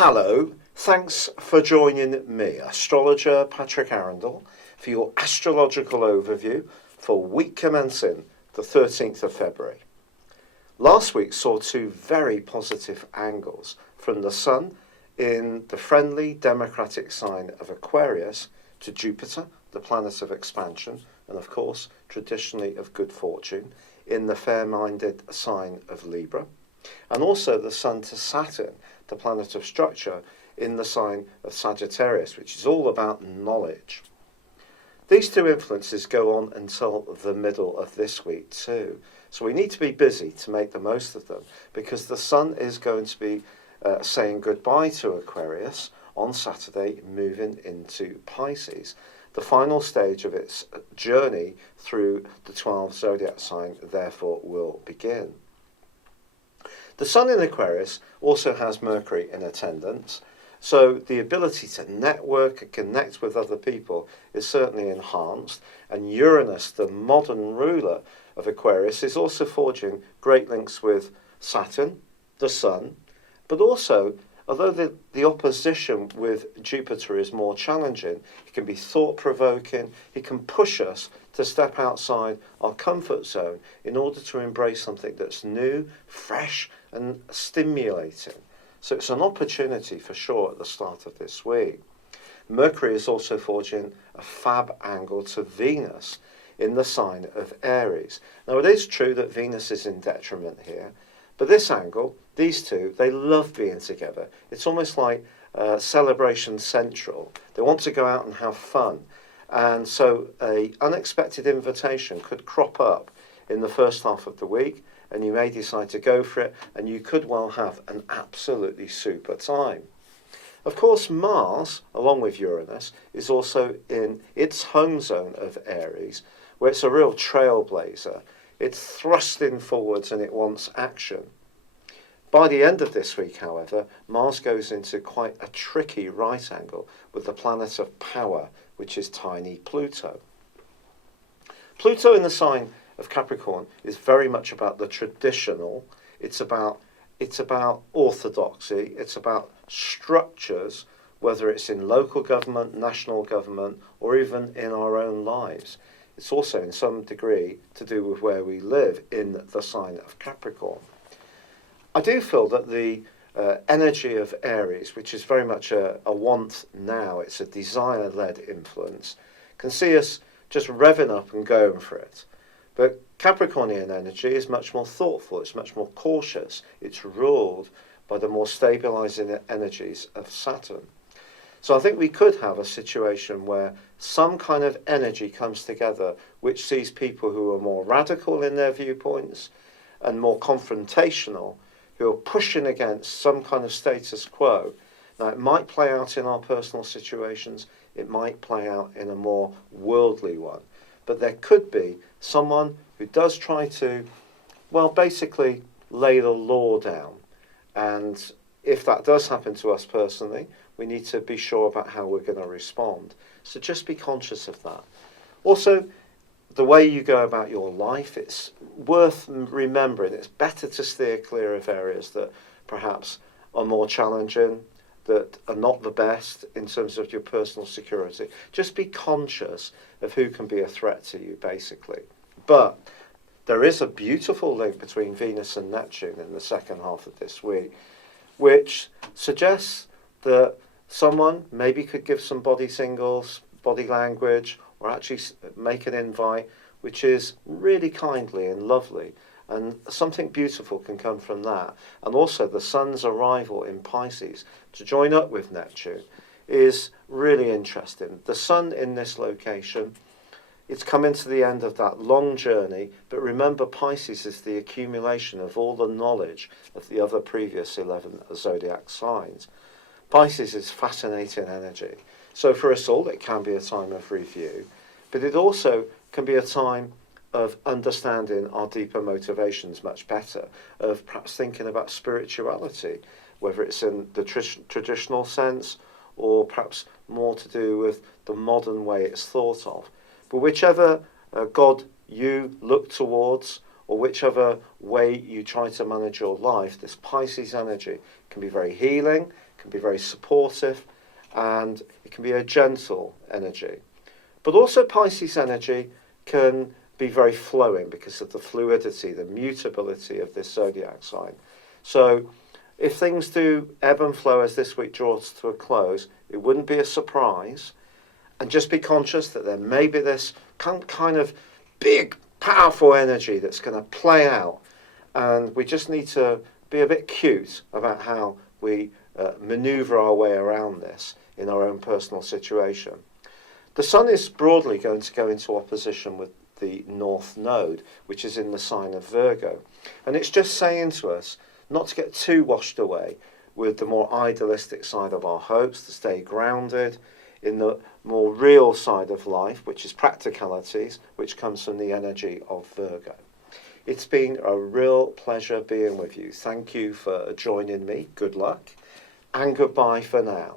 Hello, thanks for joining me, astrologer Patrick Arundell, for your astrological overview for week commencing the 13th of February. Last week saw two very positive angles from the Sun in the friendly democratic sign of Aquarius to Jupiter, the planet of expansion, and of course, traditionally of good fortune, in the fair-minded sign of Libra, and also the Sun to Saturn, the planet of structure, in the sign of Sagittarius, which is all about knowledge. These two influences go on until the middle of this week too. So we need to be busy to make the most of them, because the Sun is going to be saying goodbye to Aquarius on Saturday, moving into Pisces. The final stage of its journey through the 12 zodiac sign, therefore, will begin. The Sun in Aquarius also has Mercury in attendance, so the ability to network and connect with other people is certainly enhanced, and Uranus, the modern ruler of Aquarius, is also forging great links with Saturn, the Sun, but also, although the opposition with Jupiter is more challenging, it can be thought-provoking, it can push us to step outside our comfort zone in order to embrace something that's new, fresh, and stimulating. So it's an opportunity for sure at the start of this week. Mercury is also forging a fab angle to Venus in the sign of Aries. Now it is true that Venus is in detriment here, but this angle, these two, they love being together. It's almost like celebration central. They want to go out and have fun. And so an unexpected invitation could crop up in the first half of the week, and you may decide to go for it, and you could well have an absolutely super time. Of course, Mars, along with Uranus, is also in its home zone of Aries, where it's a real trailblazer. It's thrusting forwards and it wants action. By the end of this week, however, Mars goes into quite a tricky right angle with the planet of power, which is tiny Pluto. Pluto in the sign of Capricorn is very much about the traditional. It's about orthodoxy. It's about structures, whether it's in local government, national government, or even in our own lives. It's also in some degree to do with where we live in the sign of Capricorn. I do feel that the energy of Aries, which is very much a want now, it's a desire-led influence, can see us just revving up and going for it. But Capricornian energy is much more thoughtful, it's much more cautious, it's ruled by the more stabilising energies of Saturn. So I think we could have a situation where some kind of energy comes together which sees people who are more radical in their viewpoints and more confrontational, who are pushing against some kind of status quo. Now, it might play out in our personal situations, it might play out in a more worldly one, but there could be someone who does try to, well, basically lay the law down. And if that does happen to us personally, we need to be sure about how we're going to respond. So just be conscious of that. Also, the way you go about your life, it's worth remembering it's better to steer clear of areas that perhaps are more challenging, that are not the best in terms of your personal security. Just be conscious of who can be a threat to you, basically. But there is a beautiful link between Venus and Neptune in the second half of this week, which suggests that someone maybe could give some body signals, body language, or actually make an invite, which is really kindly and lovely. And something beautiful can come from that. And also the Sun's arrival in Pisces to join up with Neptune is really interesting. The Sun in this location, it's coming to the end of that long journey, but remember Pisces is the accumulation of all the knowledge of the other previous 11 zodiac signs. Pisces is fascinating energy. So for us all, it can be a time of review, but it also can be a time of understanding our deeper motivations much better, of perhaps thinking about spirituality, whether it's in the traditional sense or perhaps more to do with the modern way it's thought of. But whichever God you look towards, or whichever way you try to manage your life, this Pisces energy can be very healing, can be very supportive, and it can be a gentle energy. But also Pisces energy can be very flowing because of the fluidity, the mutability of this zodiac sign. So if things do ebb and flow as this week draws to a close, it wouldn't be a surprise. And just be conscious that there may be this kind of big, powerful energy that's going to play out. And we just need to be a bit cute about how we maneuver our way around this in our own personal situation. The Sun is broadly going to go into opposition with the North Node, which is in the sign of Virgo. And it's just saying to us not to get too washed away with the more idealistic side of our hopes, to stay grounded in the more real side of life, which is practicalities, which comes from the energy of Virgo. It's been a real pleasure being with you. Thank you for joining me. Good luck and goodbye for now.